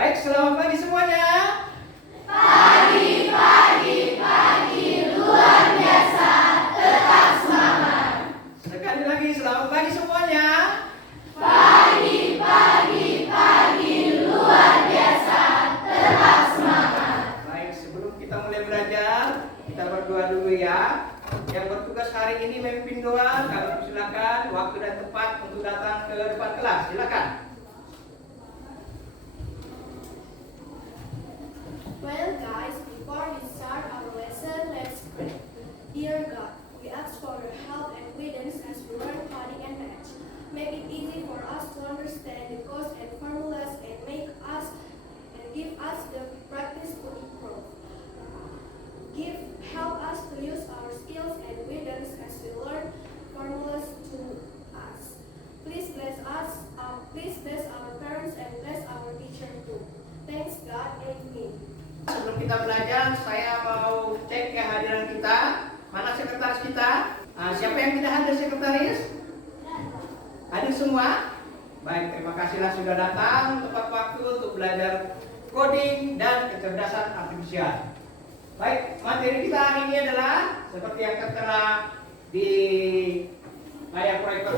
Baik, selamat pagi semuanya. Pagi, pagi, pagi, luar biasa, tetap semangat. Sekali lagi, selamat pagi semuanya. Pagi, pagi, pagi, luar biasa, tetap semangat. Baik, sebelum kita mulai belajar, kita berdoa dulu ya. Yang bertugas hari ini memimpin doa, kami persilakan waktu dan tempat untuk datang ke depan kelas. Silakan. Well guys, before we start our lesson, let's pray. Dear God, we ask for your help and guidance as we learn coding and math. Make it easy for us to understand the codes and formulas and give us the practice to improve. Help us to use our skills and guidance as we learn formulas to us. Please bless our parents and bless our teacher too. Thanks God, amen. Sebelum kita belajar, saya mau cek kehadiran kita. Mana sekretaris kita? Siapa yang tidak hadir sekretaris? Hadir semua? Baik, terima kasihlah sudah datang tepat waktu untuk belajar coding dan kecerdasan artifisial. Baik, materi kita hari ini adalah seperti yang tertera di layar proyektor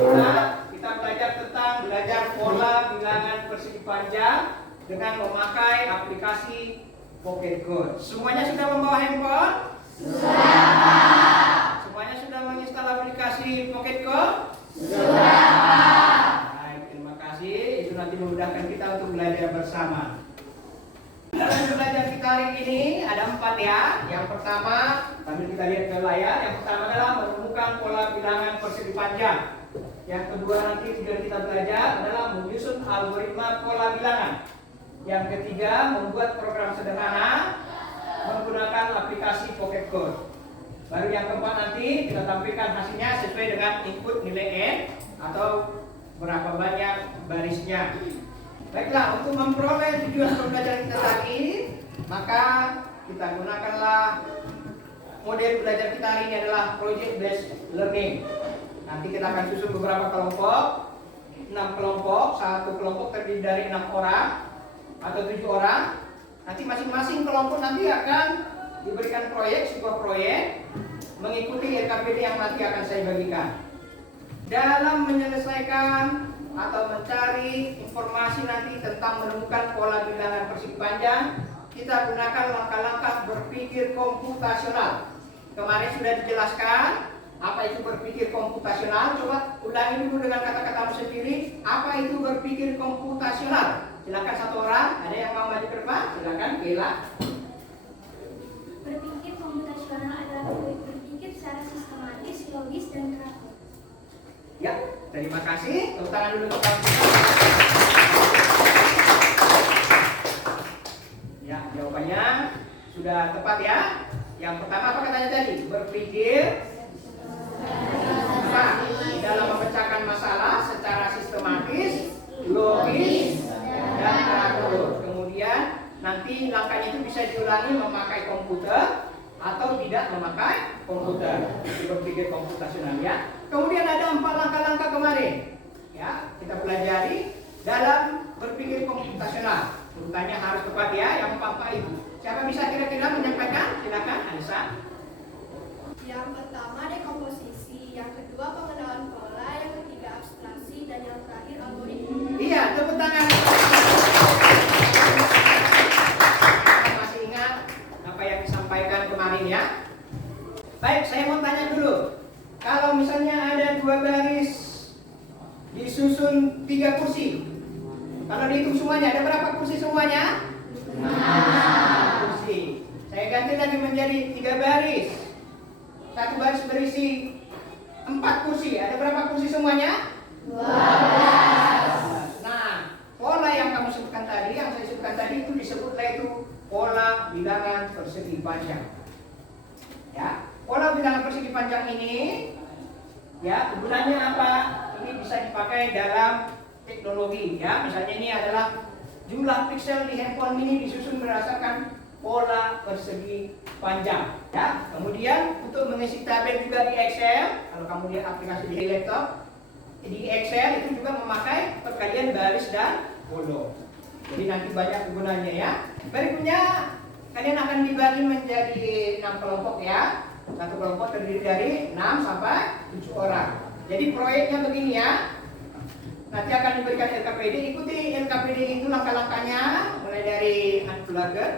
kita belajar pola bilangan persegi panjang dengan memakai aplikasi Pocket Code. Semuanya sudah membawa handphone? Sudah. Semuanya sudah menginstal aplikasi Pocket Code? Sudah. Baik, terima kasih. Itu nanti memudahkan kita untuk belajar bersama. Dalam belajar kita hari ini ada 4 ya. Yang pertama, sambil kita lihat ke layar, yang pertama adalah menemukan pola bilangan persegi panjang. Yang kedua nanti sudah kita belajar adalah menyusun algoritma pola bilangan. Yang ketiga, membuat program sederhana menggunakan aplikasi Pocket Code. Baru yang keempat nanti kita tampilkan hasilnya sesuai dengan input nilai N atau berapa banyak barisnya. Baiklah, untuk memperoleh tujuan pembelajaran kita tadi, maka kita gunakanlah model belajar kita hari ini adalah project based learning. Nanti kita akan susun beberapa kelompok, 6 kelompok, satu kelompok terdiri dari 6 orang atau 7 orang. Nanti masing-masing kelompok nanti akan diberikan sebuah proyek mengikuti RKPD yang nanti akan saya bagikan. Dalam menyelesaikan atau mencari informasi nanti tentang menemukan pola bilangan persegi panjang, kita gunakan langkah-langkah berpikir komputasional. Kemarin sudah dijelaskan apa itu berpikir komputasional. Coba ulangi dulu dengan kata-katamu sendiri. Apa itu berpikir komputasional? Silakan satu orang. Ada yang mau maju ke depan? Silakan, Bella. Berpikir komputasional adalah berpikir secara sistematis, logis, dan teratur. Ya, terima kasih. Tepuk tangan dulu untuk kawan. Ya, jawabannya sudah tepat ya. Yang pertama apa katanya tadi? Berpikir dalam memecahkan masalah secara sistematis, logis, dan teratur. Kemudian nanti langkahnya itu bisa diulangi memakai komputer atau tidak memakai komputer. Berpikir komputasional ya. Kemudian ada 4 langkah-langkah kemarin ya, kita pelajari dalam berpikir komputasional. Urutannya harus tepat ya, yang 4 itu. Siapa bisa kira-kira menyampaikan? Silakan, Anissa. Yang pertama dekomposisi, yang kedua pengenalan pola, yang ketiga abstraksi, dan yang terakhir algoritma. Iya, tepuk tangan. Masih ingat apa yang disampaikan kemarin ya? Baik, saya mau tanya dulu. Kalau misalnya ada 2 baris disusun 3 kursi, kalau dihitung semuanya ada berapa kursi semuanya? 6 kursi. Saya ganti lagi menjadi 3 baris. Satu baris berisi 4 kursi. Ada berapa kursi semuanya? 12. Nah, pola yang kamu sebutkan tadi, yang saya sebutkan tadi itu disebutlah itu pola bilangan persegi panjang. Ya, pola bilangan persegi panjang ini ya, gunanya apa? Ini bisa dipakai dalam teknologi ya. Misalnya ini adalah jumlah piksel di handphone ini disusun berdasarkan pola persegi panjang ya. Kemudian untuk mengisi tabel juga di Excel, kalau kamu lihat aplikasi di laptop, di Excel itu juga memakai perkalian baris dan kolom. Jadi nanti banyak gunanya ya. Berikutnya kalian akan dibagi menjadi 6 kelompok ya. Satu kelompok terdiri dari 6 sampai 7 orang. Jadi proyeknya begini ya. Nanti akan diberikan LKPD. Ikuti LKPD itu langkah-langkahnya mulai dari unplugged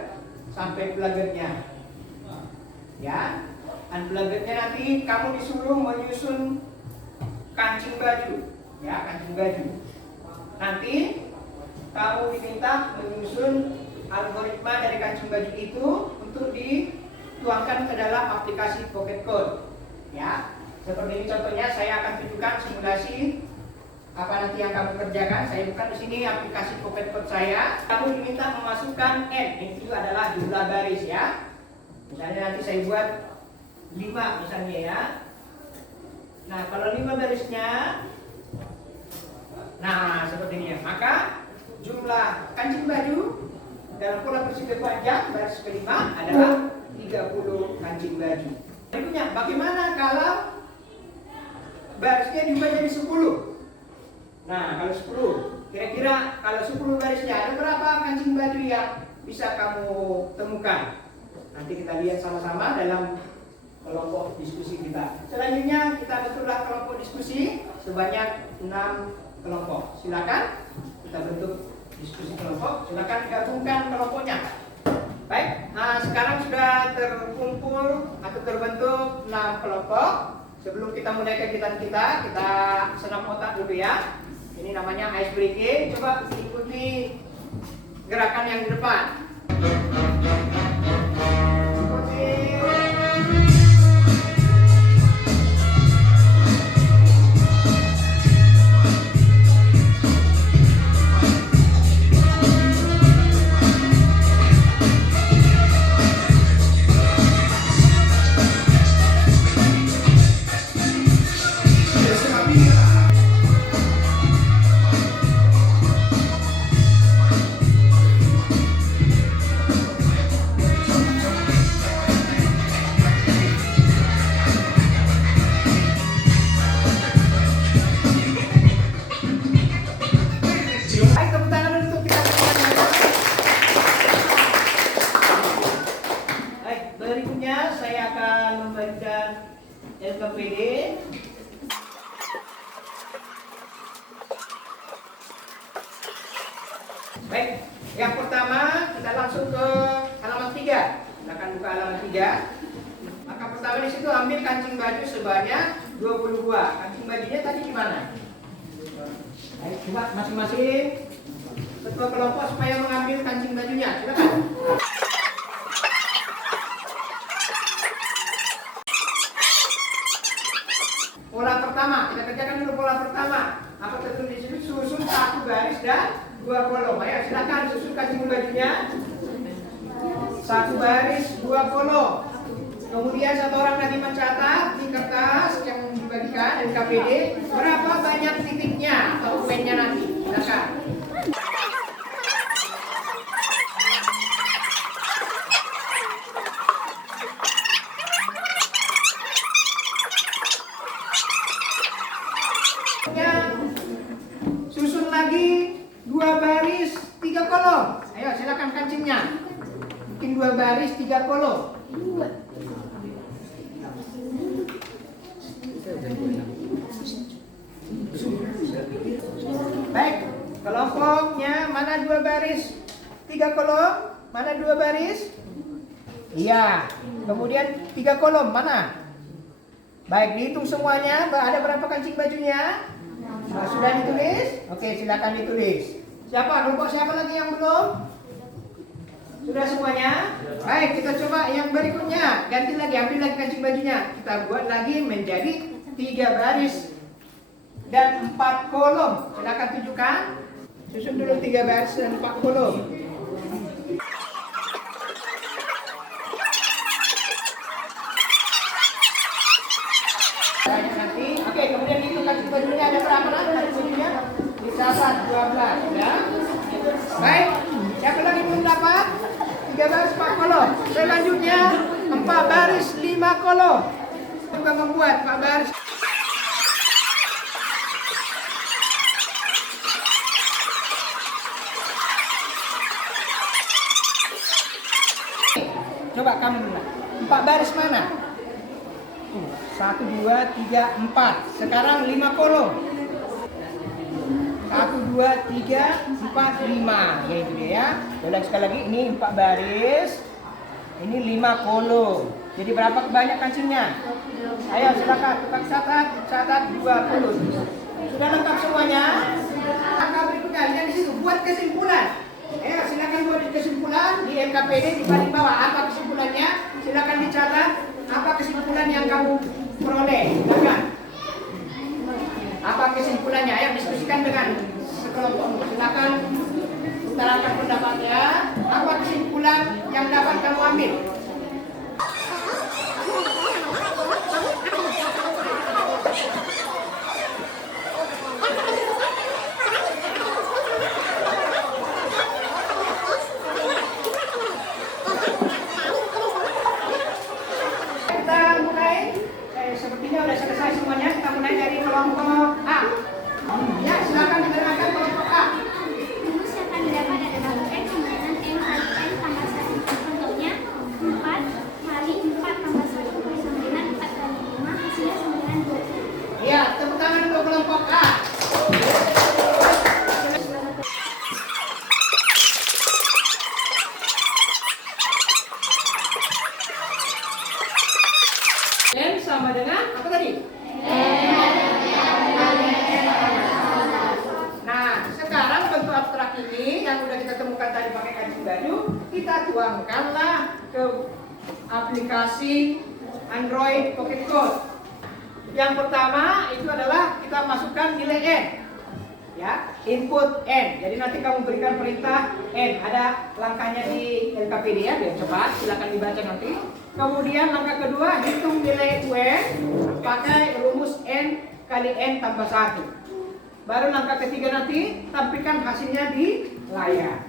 sampai pluggednya. Ya, unpluggednya nanti kamu disuruh menyusun kancing baju. Ya, kancing baju. Nanti kamu diminta menyusun algoritma dari kancing baju itu untuk dituangkan ke dalam aplikasi Pocket Code. Ya, seperti ini contohnya saya akan tunjukkan simulasi apa nanti yang kamu kerjakan. Saya bukan di sini aplikasi Pocket Code saya. Kamu diminta memasukkan n, itu adalah jumlah baris ya. Misalnya nanti saya buat 5 misalnya ya. Nah, kalau 5 barisnya, nah seperti ini ya. Maka jumlah kancing baju dalam pola persegi panjang baris kelima adalah 30 kancing baju. Berikutnya, bagaimana kalau barisnya diubah jadi 10? Nah, kalau 10, kira-kira kalau 10 barisnya ada berapa kancing baju yang bisa kamu temukan? Nanti kita lihat sama-sama dalam kelompok diskusi kita. Selanjutnya kita bentuklah kelompok diskusi sebanyak 6 kelompok. Silakan kita bentuk diskusi kelompok. Silakan gabungkan kelompoknya. Baik, nah sekarang sudah terkumpul atau terbentuk 6 kelompok. Sebelum kita mulai kegiatan kita senam otak dulu ya. Ini namanya ice breaking. Coba ikuti gerakan yang di depan. Berikutnya saya akan memberikan LKPD. Baik, yang pertama kita langsung ke halaman 3. Silakan buka halaman 3. Maka pertama di situ ambil kancing baju sebanyak 22. Kancing bajunya tadi di mana? Baik, coba masing-masing ketua kelompok supaya mengambil kancing bajunya. Silakan. Pola pertama, kita kerjakan dulu pola pertama. Apa tertulis di situ? Susun 1 garis dan 2 kolom. Ayo silakan susun kancing bajunya. 1 baris, 2 kolom. Kemudian satu orang lagi mencatat di kertas yang dibagikan LKPD berapa banyak titiknya atau poinnya nanti. Silakan. Susun lagi 2 baris 3 kolom. Ayo silakan kancingnya. Bikin 2 baris 3 kolom. Baik, kelompoknya mana 2 baris 3 kolom? Mana 2 baris? Iya. Kemudian 3 kolom mana? Baik, dihitung semuanya. Ada berapa kancing bajunya? Nah, sudah ditulis? Oke, silakan ditulis. Siapa? Kelompok siapa lagi yang belum? Sudah semuanya? Baik, kita coba yang berikutnya. Ganti lagi, ambil lagi kancing bajunya. Kita buat lagi menjadi 3 baris dan 4 kolom. Silakan tunjukkan. Susun dulu 3 baris dan 4 kolom. Nanti, oke, kemudian itu kancing bajunya ada berapa lah? Kancing bajunya dicatat 12 ya. Baik, siapa lagi belum dapat? 3 baris 4 kolom. Selanjutnya 4 baris 5 kolom. Coba membuat 4 baris. Coba kamu bilang. 4 baris mana? 1, 2, 3, 4. Sekarang 5 kolom. 1, 2, 3, 4, 5. Ya itu dia ya. Ulang sekali lagi. Ini 4 baris. Ini 5 kolom. Jadi berapa kebanyak kancingnya? Ayo silakan tukang catat 20. Sudah lengkap semuanya? Angka berikutnya yang di situ buat kesimpulan. Ayo silakan buat kesimpulan di MKPD di paling bawah. Apa kesimpulannya? Silakan dicatat. Apa kesimpulan yang kamu peroleh? Silakan. Apa kesimpulannya? Ayo diskusikan dengan sekelompok. Silakan utarakan pendapatnya. Apa kesimpulan yang dapat kamu ambil? Sepertinya sudah selesai semuanya. Kita mulai dari kelompok A. Ya, silakan diterangkan kelompok A. Rumus yang akan didapat adalah N kemungkinan M kali N tambah 1. Contohnya 4 kali 4 tambah 1 kemungkinan 4 kali 5 hasilnya kemungkinan 2. Ya, tepuk tangan untuk kelompok A. N sama dengan apa tadi? Nah, sekarang bentuk abstrak ini yang udah kita temukan tadi pakai kancing baju, kita tuangkanlah ke aplikasi Android Pocket Code. Yang pertama itu adalah kita masukkan nilai N. Ya, input N. Jadi nanti kamu berikan perintah N. Ada langkahnya di LKPD ya, biar cepat. Silakan dibaca nanti. Kemudian langkah kedua, hitung nilai UN pakai rumus N kali N tambah 1. Baru langkah ketiga nanti, tampilkan hasilnya di layar.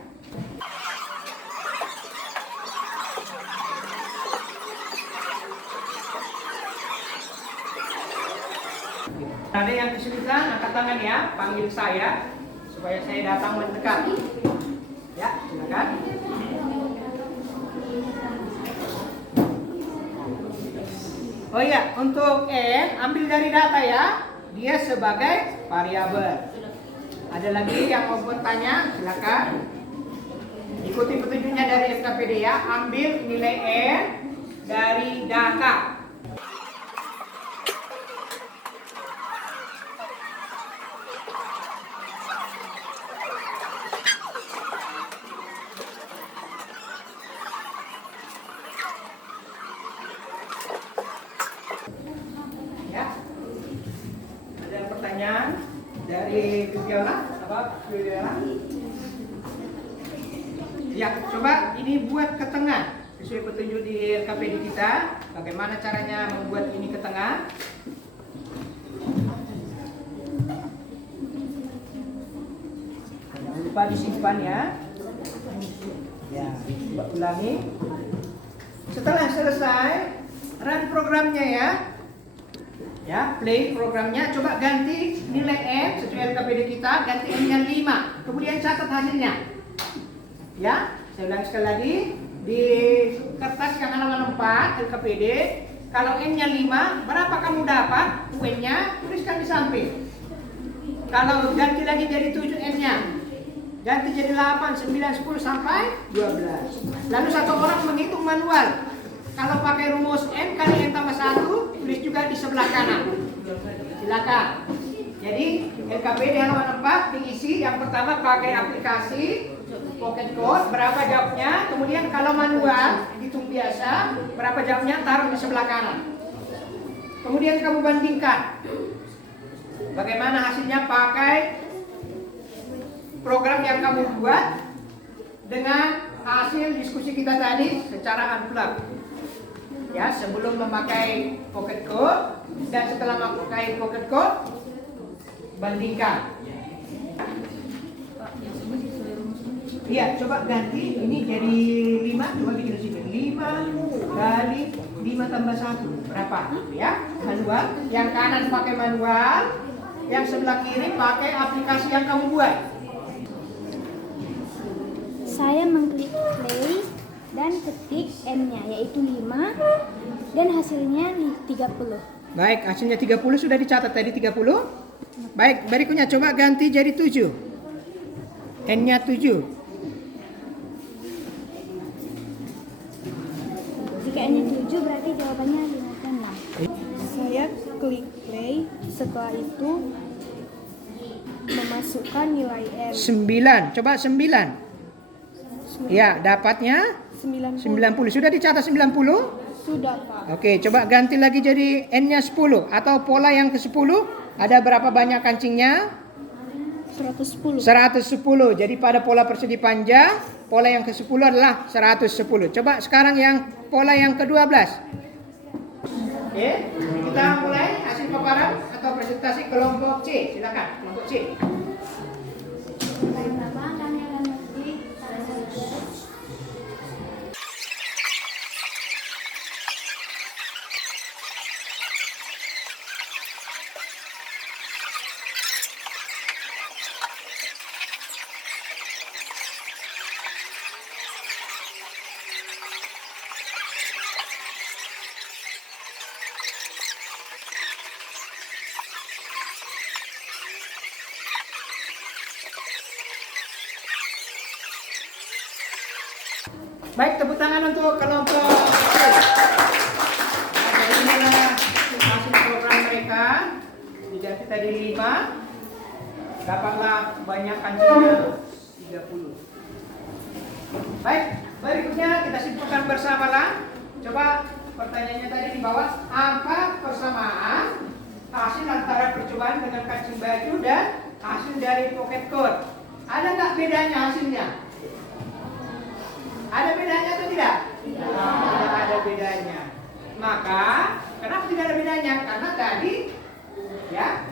Ada yang kesulitan, angkat tangan ya, panggil saya supaya saya datang mendekat. Ya, silakan. Oh iya, untuk N ambil dari data ya, dia sebagai variabel. Ada lagi yang mau bertanya, silakan. Ikuti petunjuknya dari SKPD ya, ambil nilai N dari data. Dari Viola, apa Viola? Ya, coba ini buat ke tengah sesuai petunjuk di LKPD kita. Bagaimana caranya membuat ini ke tengah? Jangan lupa disimpan ya. Ya, coba ulangi. Setelah selesai, run programnya ya. Ya, play programnya, coba ganti nilai N sesuai LKPD kita, ganti N-nya 5. Kemudian catat hasilnya. Ya, saya ulangi sekali lagi. Di kertas yang halaman 4 LKPD, kalau N-nya 5, berapa kamu dapat? UN-nya tuliskan di samping. Kalau ganti lagi jadi 7 N-nya, ganti jadi 8, 9, 10 sampai 12. Lalu satu orang menghitung manual. Kalau pakai rumus N kali N tambah 1, tulis juga di sebelah kanan. Silakan. Jadi LKPD halaman 4 diisi. Yang pertama pakai aplikasi Pocket Code, berapa jawabnya. Kemudian kalau manual, hitung biasa, berapa jawabnya taruh di sebelah kanan. Kemudian kamu bandingkan. Bagaimana hasilnya pakai program yang kamu buat dengan hasil diskusi kita tadi secara unplug. Ya, sebelum memakai Pocket Code dan setelah memakai Pocket Code, bandingkan. Iya, coba ganti ini jadi 5, coba bikin di sini. 5 kali 5 tambah 1 berapa? Ya, manual. Yang kanan pakai manual, yang sebelah kiri pakai aplikasi yang kamu buat. Saya mengklik play dan ketik N-nya yaitu 5 dan hasilnya 30. Baik, hasilnya 30 sudah dicatat tadi 30. Baik, berikutnya coba ganti jadi 7. N-nya 7. Jika N-nya 7 berarti jawabannya 56. Saya klik play, setelah itu memasukkan nilai N. 9. Coba 9. Ya, dapatnya 90. 90. Sudah dicatat 90? Sudah, Pak. Oke, coba ganti lagi jadi N-nya 10 atau pola yang ke-10. Ada berapa banyak kancingnya? 110. 110. Jadi pada pola persegi panjang, pola yang ke-10 adalah 110. Coba sekarang yang pola yang ke-12. Oke, kita mulai hasil paparan atau presentasi kelompok C. Silakan, kelompok C. Pertama kami akan mengetik salah satu. Baik, tepuk tangan untuk kelompok C. Jadi inilah hasil program mereka. Diganti tadi 5. Dapatlah banyak kancingnya 30. Baik, berikutnya kita simpulkan bersama-sama. Coba pertanyaannya tadi di bawah. Apa persamaan hasil antara percobaan dengan kancing baju dan hasil dari pocket coat? Ada nggak bedanya hasilnya? Ada bedanya atau tidak? Tidak ada bedanya. Maka, kenapa tidak ada bedanya? Karena tadi, ya,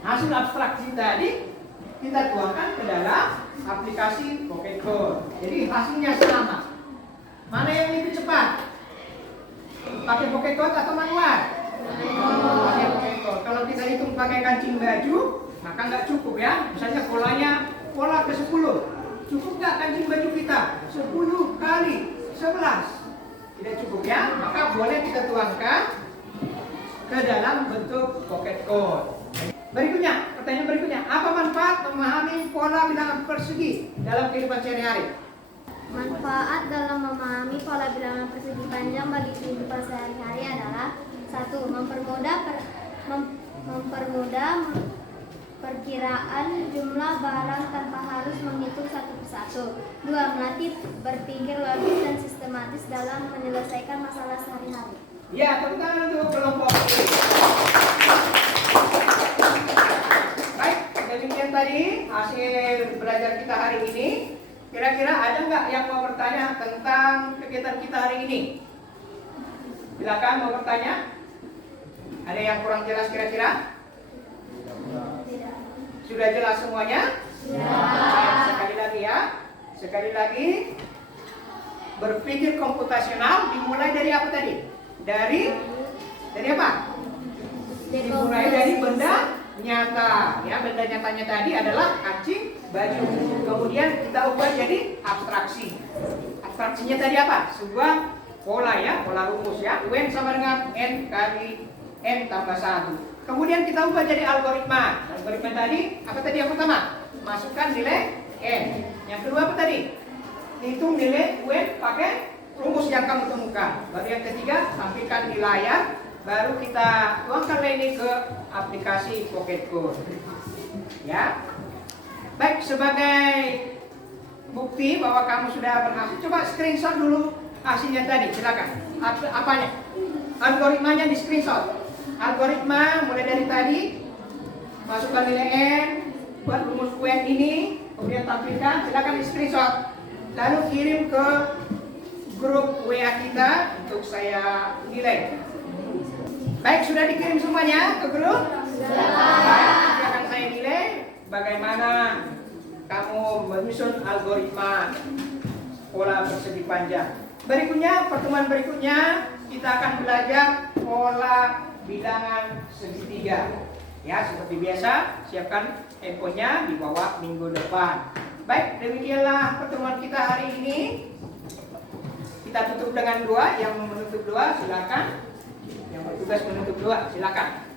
hasil abstraksi tadi kita tuangkan ke dalam aplikasi Pocket Code. Jadi hasilnya sama. Mana yang lebih cepat? Pakai Pocket Code atau manual? Pakai Pocket Code. Kalau kita hitung pakai kancing baju, maka nggak cukup ya. Misalnya polanya pola ke-10. Cukup nggak kancing baju kita? 10 kali 11. Tidak cukup ya? Maka boleh kita tuangkan ke dalam bentuk pocket code. Berikutnya, pertanyaan berikutnya. Apa manfaat memahami pola bilangan persegi dalam kehidupan sehari-hari? Manfaat dalam memahami pola bilangan persegi panjang bagi kehidupan sehari-hari adalah 1. Mempermudah perkiraan jumlah barang tanpa harus menghitung satu persatu. 2. Melatih berpikir logis dan sistematis dalam menyelesaikan masalah sehari-hari. Ya, tepuk tangan untuk kelompok ini. Baik, demikian tadi hasil belajar kita hari ini. Kira-kira ada nggak yang mau bertanya tentang kegiatan kita hari ini? Silakan mau bertanya. Ada yang kurang jelas kira-kira? Sudah jelas semuanya? Baik, sekali lagi ya. Sekali lagi, berpikir komputasional dimulai dari apa tadi? Dari apa? Dimulai dari benda nyata. Ya, benda nyatanya tadi adalah kancing baju. Kemudian kita ubah jadi abstraksi. Abstraksinya tadi apa? Sebuah pola ya, pola rumus ya. UN sama dengan N kali N tambah 1. Kemudian kita ubah jadi algoritma. Algoritma tadi, apa tadi yang pertama? Masukkan nilai N. Yang kedua apa tadi? Hitung nilai UN pakai rumus yang kamu temukan. Baru yang ketiga, tampilkan di layar. Baru kita tuangkan ini ke aplikasi Pocket Code. Ya. Baik, sebagai bukti bahwa kamu sudah berhasil, coba screenshot dulu hasilnya tadi. Silakan. Apanya? Algoritmanya di screenshot. Algoritma mulai dari tadi, masukkan nilai N, buat rumus UN ini, kemudian tampilkan, silakan di screenshot, lalu kirim ke grup WA kita untuk saya nilai. Baik, sudah dikirim semuanya ke grup? Baik, nanti akan saya nilai bagaimana kamu menyusun algoritma pola persegi panjang. Berikutnya, pertemuan berikutnya kita akan belajar pola bilangan segitiga. Ya, seperti biasa, siapkan handphonenya di bawah minggu depan. Baik, demikianlah pertemuan kita hari ini. kita tutup dengan doa. Yang menutup doa silakan. Yang bertugas menutup doa silakan.